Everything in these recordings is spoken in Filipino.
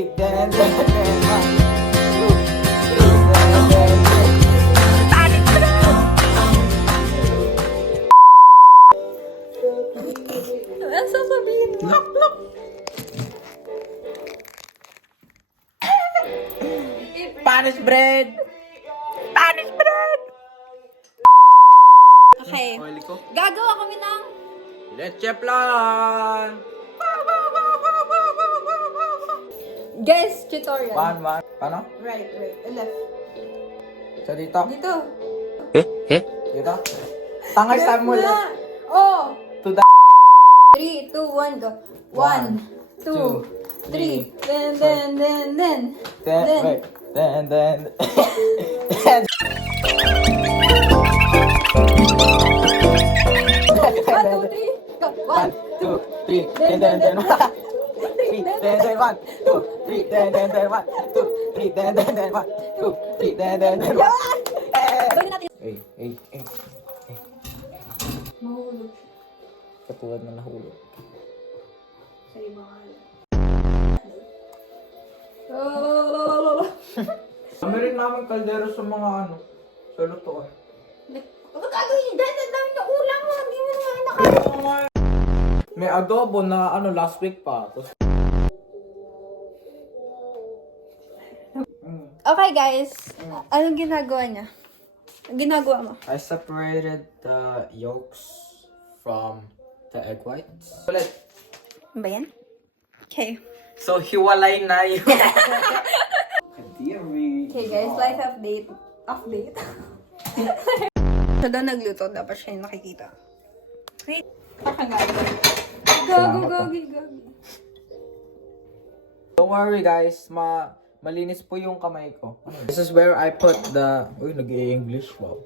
Ano sasabihin mo? Look, look. Spanish bread. Spanish bread. Okay. Oily ko. Gagawa kami ng... Leche plan. Guys, tutorial. One. Paano? Right. Left. So dito. Dito. Dito. Tangal sa mo Na. Oh. To the 3, 2, 1, go. 1, 2, 3. Then. then. One, two, three. Go. 1, 2, 3. Then. 1, 2, 3. Then. 1, 2, 3. Then. 1, 2, 3. Then. Gawin natin. Hey. Mahulog. Katulad na nahulog. Sorry, mahal. Oh. Kami rin namin kaldero sa mga sa lutuan. Ano gagawin niyo dyan? Ang dami na ulam mo. Hindi mo naman nakain. May adobo na last week pa. Tapos Okay guys, anong ginagawa niya? Ang ginagawa mo? I separated the yolks from the egg whites. Ulit. Ano ba yan? Okay. So, hiwalay na yun. Kadiri. Okay guys, life update. Siya daw nagluto, dapat siya yung nakikita. Wait. Gago. Don't worry guys, malinis po yung kamay ko. This is where I put the... Uy, nag-i-English, wow.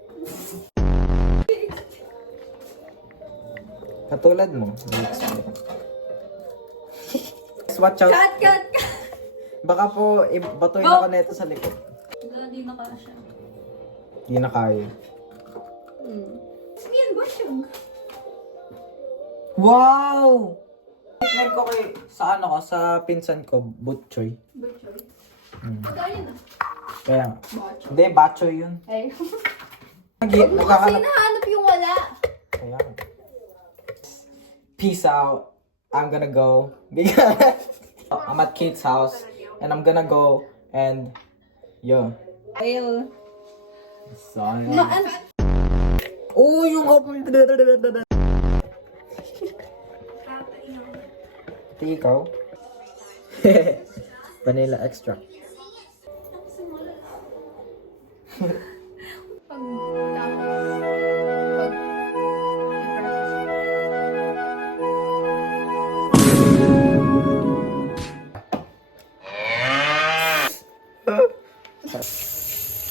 Katulad mo. Watch out. Cut. Baka po, batuin ako neto sa likod. Hindi na kaya siya. Hindi na kaya. Sige yan, basyog. Wow! Nickname ko sa pinsan ko, Butchoy. Butchoy. Pagkain na. Kaya, Bacho. hindi, Batchoy yun. Ay. Kasi Nahanap yung wala. Kaya, peace out. I'm gonna go. I'm at Kate's house. And I'm gonna go. And, yo. Ayun. Sayang. Maan. Oh, yung... Ito ikaw? Vanilla extract.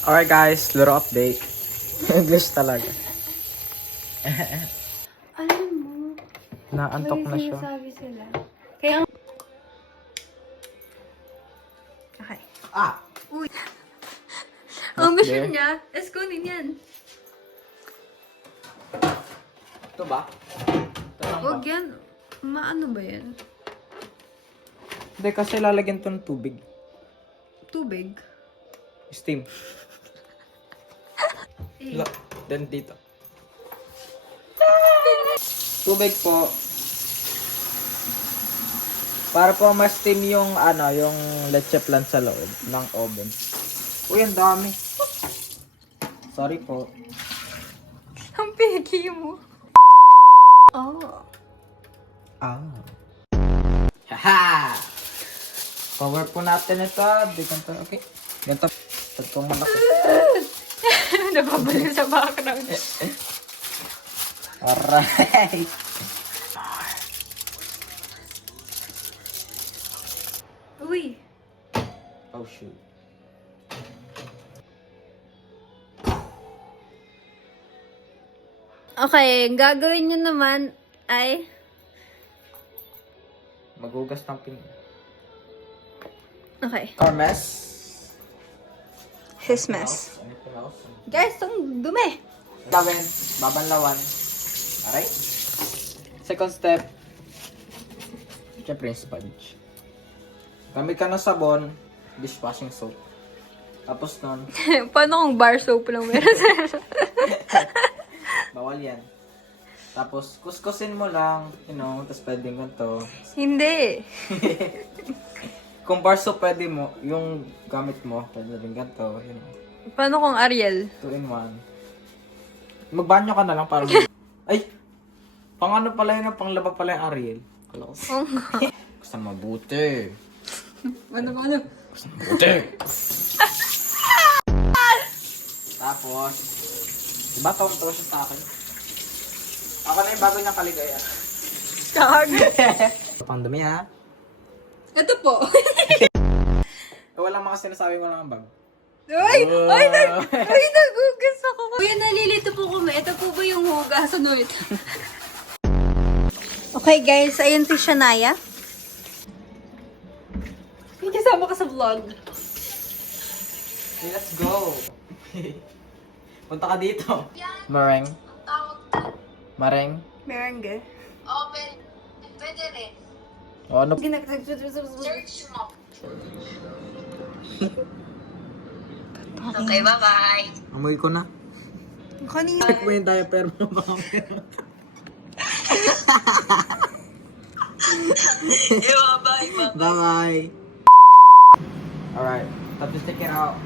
Alright guys, laro update. English talaga. Alam mo, Naantok na siya. sinasabi sila. Kaya okay. Ah! Uy. Ang mission niya, is kunin yan. Ito ba? Ito lang ba? Huwag yan. Maano ba yan? Hindi, kasi lalagyan ito ng tubig. Tubig? Steam. Eh. Look, then dito. Tubig po. Para po ma-steam yung yung leche plan sa loob ng oven. Uy, ang dami. Sorry po. Ang peki mo. Oh. Ah. Haha! Power po natin ito. Di ganito. Okay. Ganito. Tagpong malaki. Nababalik sa background. Alright. Uy. Oh shoot. Okay, gagawin nyo naman ay Maghugas ng pinggan. okay. Our mess. His mess. Anything else? Guys, ang dumi. Gawin. Babanlawan. Alright? Second step. Siyempre yung sponge. Gamit ka ng sabon, dishwashing soap. Tapos nun, Paano kung bar soap lang meron sir? bawal yan. Tapos, kuskusin mo lang, tapos pwedeng ganito. Hindi. Kung bar soap pwede mo, yung gamit mo, pwede rin ganito. Paano kung Ariel? 2-in-1. Magbanyo ka na lang para Ay! Pang ano pala yun, pang laba pala yung Ariel. Kala ko. Oo nga. Gusto mabuti. Ano? Gusto mabuti. Tapos, diba tumatawa siya sa akin? Ako na yung bago niyang kaligaya. Tag. Pang dumi ha? Ito po. Wala mga sinasabi mo lang ang bag. Ay! Oh. Ay! Nagugas ako. Kuya, nalilito po kami. Ito po ba yung hugasan ulit? Okay guys, ayun si Shania. May kasama ka sa vlog. Okay, let's go. Punta ka dito. Mareng. Mareng. Merengue. Oh, pwede rin. O ano? Search mo. Okay, bye-bye. Amoy ko na. Kanina. Check mo yung diaper mo. Baka meron. Bye-bye. Bye-bye. Alright. Tapos check it out.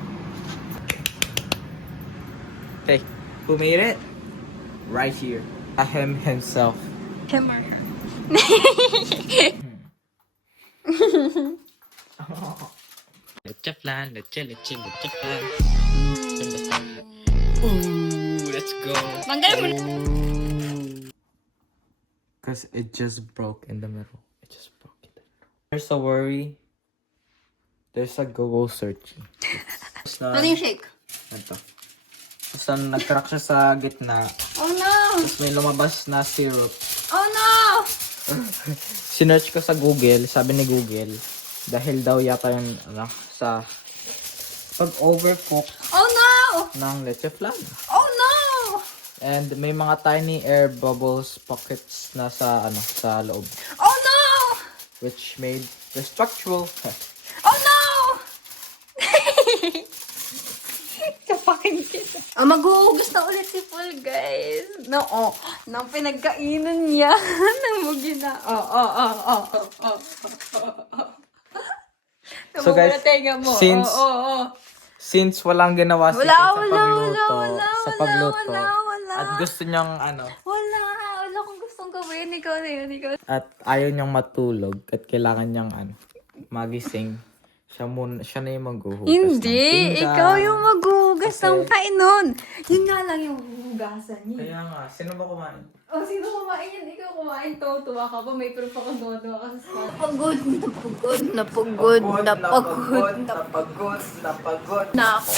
Okay. Who made it? Right here. Him himself. Him or her? Leche flan, leche flan. Ooh, let's go. Manggal mo. Because it just broke in the middle. It just broke in the middle. There's a worry. There's a Google searching. Ano yung shake? Ito. Tapos nag-crack siya sa gitna. Oh no! Tapos may lumabas na syrup. Oh no! Sinearch ko sa Google, sabi ni Google, dahil daw yata yung sa pag-overcook Oh no! ng leche flan. Oh no! And may mga tiny air bubbles pockets na sa sa loob, Oh no! which made the structural Oh no! Kapakin kita. Maghuhugas na ulit si Paul, guys. No, nang pinagkainan niya. Nang mugina. So, guys, since- Oo. since walang ginawa si Wala, Kate sa pagluto, wala. at gusto niyang Wala akong gustong gawin. Ikaw na yun, ikaw. at ayaw niyang matulog at kailangan niyang magising, siya na yung maghuhugas ng Hindi, pinggan. ikaw yung maghuhugas ng Okay. kainon. Yun nga lang yung huhugasan niya. Kaya nga, sino ba kumain? Sino kumain yan? Ikaw kumain, tuwa ka pa. May proof ako tuwa ka sa spot. Pagod na pagod na pagod na pagod na pagod na ako.